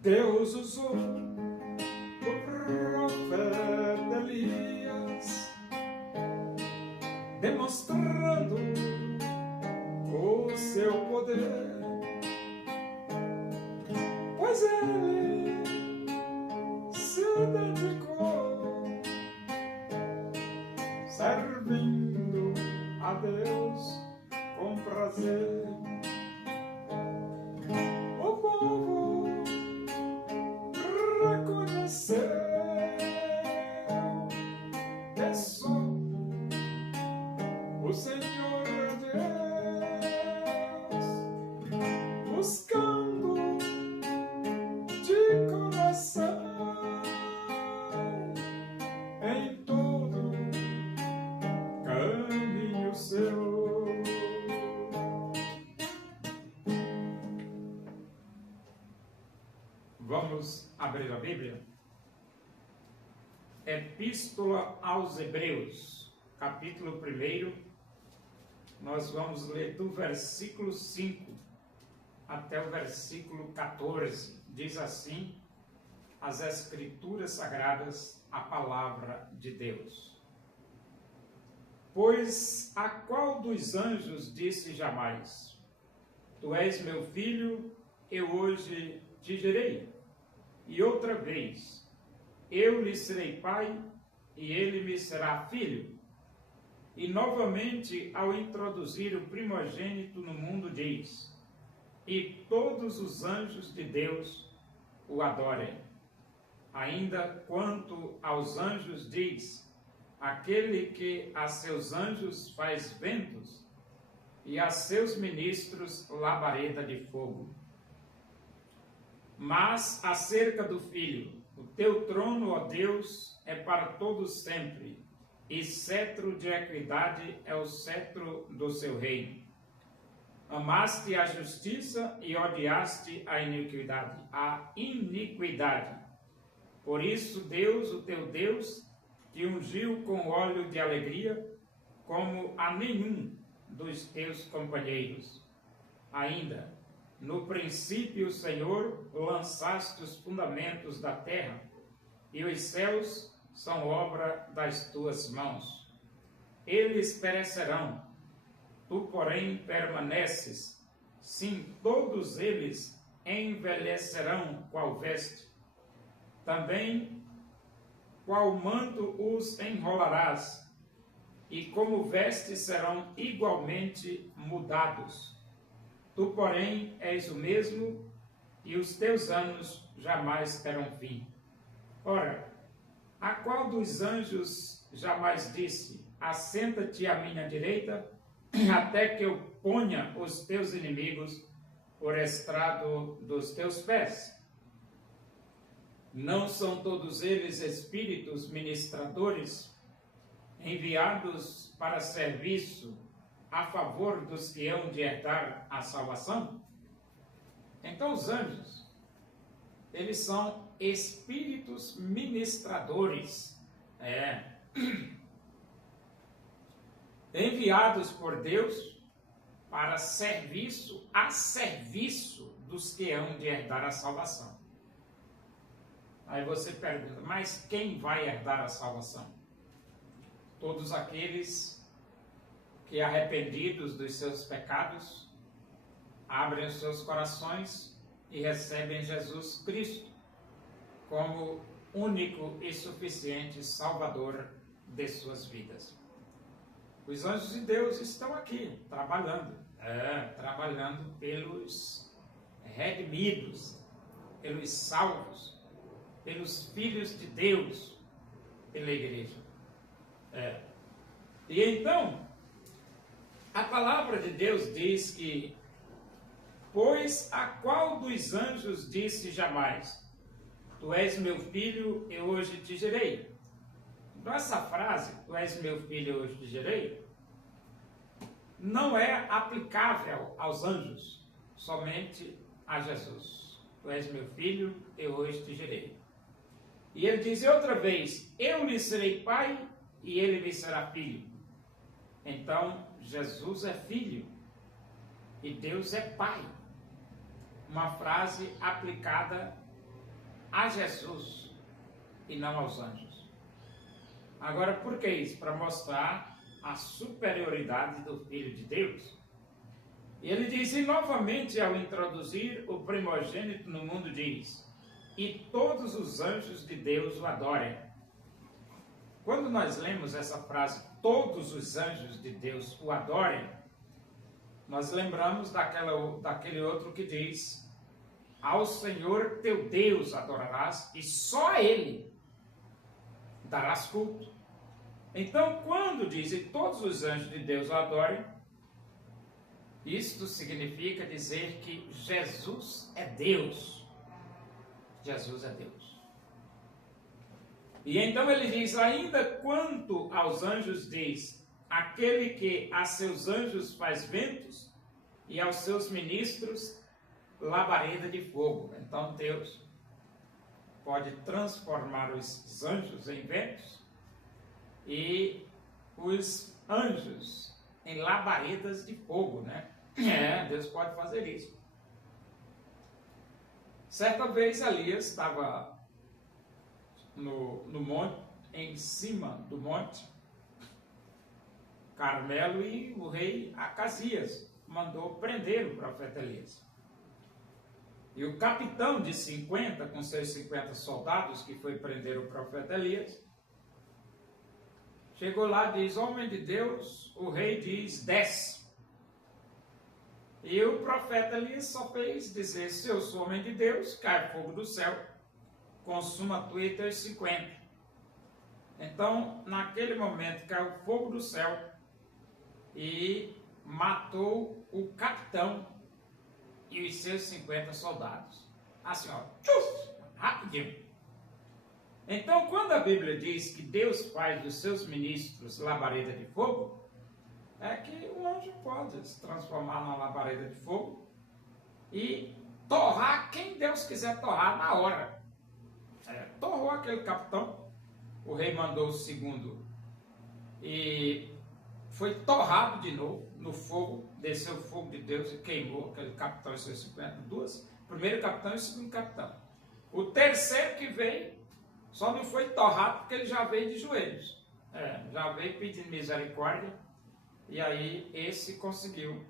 Deus usou o profeta Elias, demonstrando o seu poder, pois ele se dedicou, servindo a Deus com prazer. O povo reconheceu que só o Senhor é Deus, buscando de coração em todo caminho seu. Vamos abrir a Bíblia? Epístola aos Hebreus, capítulo 1, nós vamos ler do versículo 5 até o versículo 14. Diz assim as Escrituras Sagradas, a palavra de Deus. Pois a qual dos anjos disse jamais: Tu és meu filho, eu hoje te gerei? E outra vez: Eu lhe serei pai, e ele me será filho? E novamente, ao introduzir o primogênito no mundo, diz: E todos os anjos de Deus o adorem. Ainda quanto aos anjos diz: Aquele que a seus anjos faz ventos, e a seus ministros labareda de fogo. Mas acerca do Filho: O teu trono, ó Deus, é para todos sempre, e cetro de equidade é o cetro do seu reino. Amaste a justiça e odiaste a iniquidade. Por isso Deus, o teu Deus, te ungiu com óleo de alegria, como a nenhum dos teus companheiros. Ainda, no princípio, Senhor, lançaste os fundamentos da terra, e os céus são obra das tuas mãos. Eles perecerão, tu, porém, permaneces. Sim, todos eles envelhecerão qual veste. Também, qual manto os enrolarás, e como vestes serão igualmente mudados. Tu, porém, és o mesmo, e os teus anos jamais terão fim. Ora, a qual dos anjos jamais disse: Assenta-te à minha direita, até que eu ponha os teus inimigos por estrado dos teus pés? Não são todos eles espíritos ministradores, enviados para serviço a favor dos que hão de herdar a salvação? Então os anjos, eles são espíritos ministradores, enviados por Deus para serviço, a serviço dos que hão de herdar a salvação. Aí você pergunta: mas quem vai herdar a salvação? Todos aqueles que, arrependidos dos seus pecados, abrem os seus corações e recebem Jesus Cristo como único e suficiente Salvador de suas vidas. Os anjos de Deus estão aqui, trabalhando pelos redimidos, pelos salvos, pelos filhos de Deus, pela igreja. E então, a palavra de Deus diz que: Pois a qual dos anjos disse jamais: Tu és meu filho, eu hoje te gerei? Então essa frase, tu és meu filho, eu hoje te gerei, não é aplicável aos anjos, somente a Jesus. Tu és meu filho, eu hoje te gerei. E ele diz outra vez: Eu lhe serei pai, e ele me será filho. Então, Jesus é filho e Deus é pai. Uma frase aplicada a Jesus e não aos anjos. Agora, por que isso? Para mostrar a superioridade do Filho de Deus. E ele diz, e novamente ao introduzir o primogênito no mundo diz, e todos os anjos de Deus o adorem. Quando nós lemos essa frase, todos os anjos de Deus o adorem, nós lembramos daquele outro que diz, ao Senhor teu Deus adorarás e só a Ele darás culto. Então, quando diz, e todos os anjos de Deus o adorem, isto significa dizer que Jesus é Deus. Jesus é Deus. E então ele diz, ainda quanto aos anjos diz, aquele que a seus anjos faz ventos e aos seus ministros labareda de fogo. Então Deus pode transformar os anjos em ventos e os anjos em labaredas de fogo, né? Deus pode fazer isso. Certa vez Elias estava no monte, em cima do monte Carmelo, e o rei Acasias mandou prender o profeta Elias. E o capitão de 50, com seus 50 soldados, que foi prender o profeta Elias, chegou lá e diz, homem de Deus, o rei diz, desce. E o profeta Elias só fez dizer, se eu sou homem de Deus, cai fogo do céu, consuma tu e teus 50. Então, naquele momento, caiu fogo do céu e matou o capitão e os seus 50 soldados. Assim, ó, rapidinho. Então, quando a Bíblia diz que Deus faz dos seus ministros labareda de fogo, é que o anjo pode se transformar numa labareda de fogo e torrar quem Deus quiser torrar na hora. Torrou aquele capitão, o rei mandou o segundo e foi torrado de novo no fogo, desceu o fogo de Deus e queimou aquele capitão e seus 52, primeiro capitão e o segundo capitão. O terceiro que veio, só não foi torrado porque ele já veio de joelhos, já veio pedindo misericórdia, e aí esse conseguiu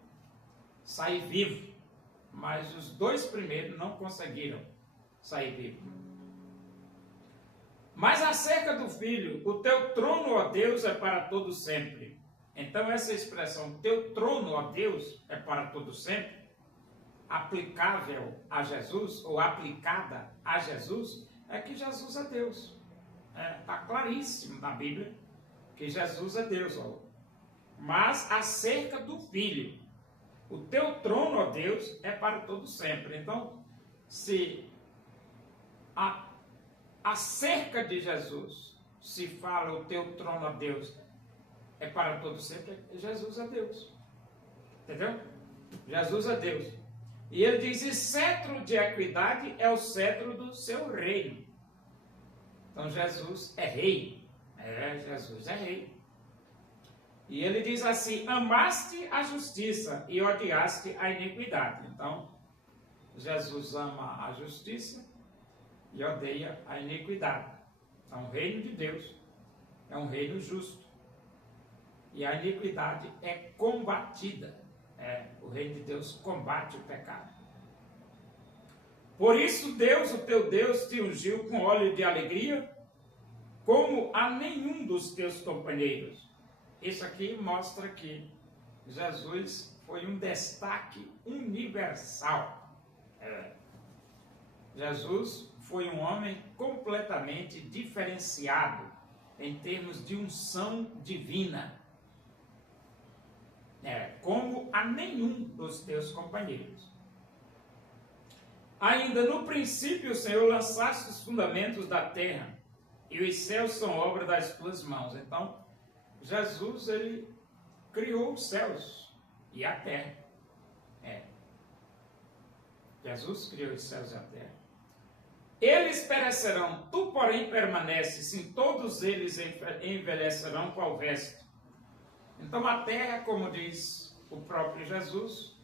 sair vivo, mas os dois primeiros não conseguiram sair vivos. Mas acerca do filho, o teu trono, ó Deus, é para todo sempre. Então essa expressão, teu trono, ó Deus, é para todo sempre, aplicável a Jesus, ou aplicada a Jesus, é que Jesus é Deus. Está claríssimo na Bíblia que Jesus é Deus. Mas acerca do filho, o teu trono, ó Deus, é para todo sempre. Então, se acerca de Jesus se fala o teu trono, ó Deus, é para todo sempre, Jesus é Deus. Entendeu? Jesus é Deus. E ele diz, e cetro de equidade é o cetro do seu reino. Então Jesus é rei. Jesus é rei. E ele diz assim, amaste a justiça e odiaste a iniquidade. Então, Jesus ama a justiça e odeia a iniquidade. Então, o reino de Deus é um reino justo. E a iniquidade é combatida. O reino de Deus combate o pecado. Por isso Deus, o teu Deus, te ungiu com óleo de alegria, como a nenhum dos teus companheiros. Isso aqui mostra que Jesus foi um destaque universal. Jesus foi um homem completamente diferenciado em termos de unção divina, como a nenhum dos teus companheiros. Ainda no princípio, Senhor, lançaste os fundamentos da terra, e os céus são obra das tuas mãos. Então, Jesus, ele criou os céus e a terra. Jesus criou os céus e a terra. Eles perecerão, tu, porém, permaneces, sim, todos eles envelhecerão qual veste. Então a terra, como diz o próprio Jesus,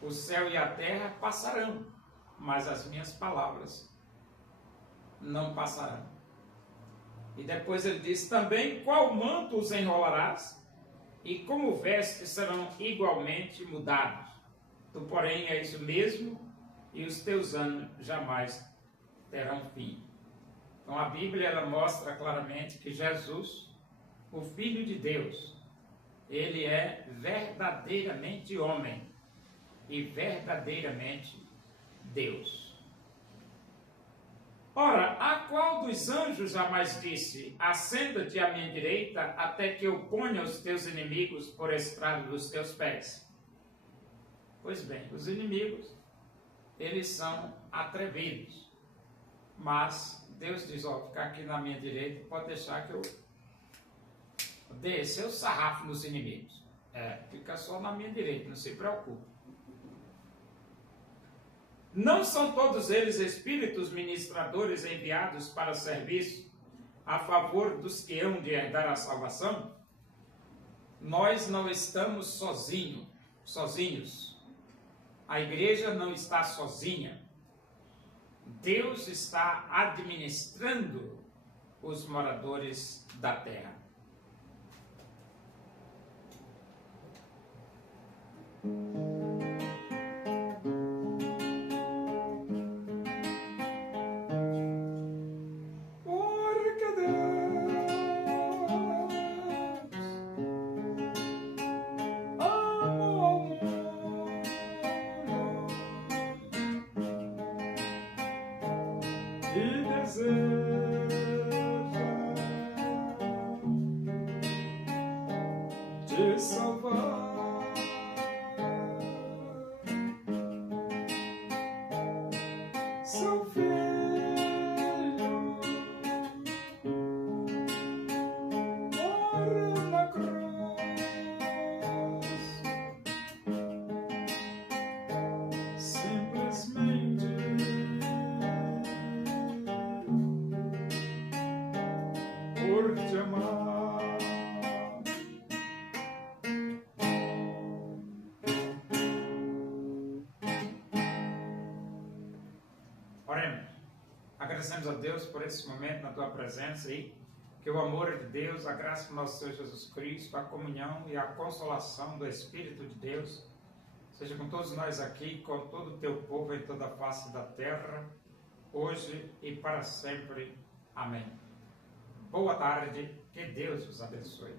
o céu e a terra passarão, mas as minhas palavras não passarão. E depois ele diz também, qual manto os enrolarás, e como vestes serão igualmente mudados. Tu, porém, és o mesmo, e os teus anos jamais terão fim. Então a Bíblia ela mostra claramente que Jesus, o Filho de Deus, ele é verdadeiramente homem e verdadeiramente Deus. Ora, a qual dos anjos jamais disse, assenta-te à minha direita, até que eu ponha os teus inimigos por estrado dos teus pés? Pois bem, os inimigos, eles são atrevidos. Mas Deus diz, ó, ficar aqui na minha direita, pode deixar que eu descer o sarrafo nos inimigos. Fica só na minha direita, não se preocupe. Não são todos eles espíritos ministradores enviados para serviço a favor dos que hão de herdar a salvação? Nós não estamos sozinhos. A igreja não está sozinha. Deus está administrando os moradores da terra. Porque Deus ama o mundo e deseja te salvar. Seu filho morreu na cruz, simplesmente por te amar. Oremos. Agradecemos a Deus por esse momento na tua presença aí, que o amor de Deus, a graça do nosso Senhor Jesus Cristo, a comunhão e a consolação do Espírito de Deus seja com todos nós aqui, com todo o teu povo em toda a face da terra, hoje e para sempre. Amém. Boa tarde, que Deus os abençoe.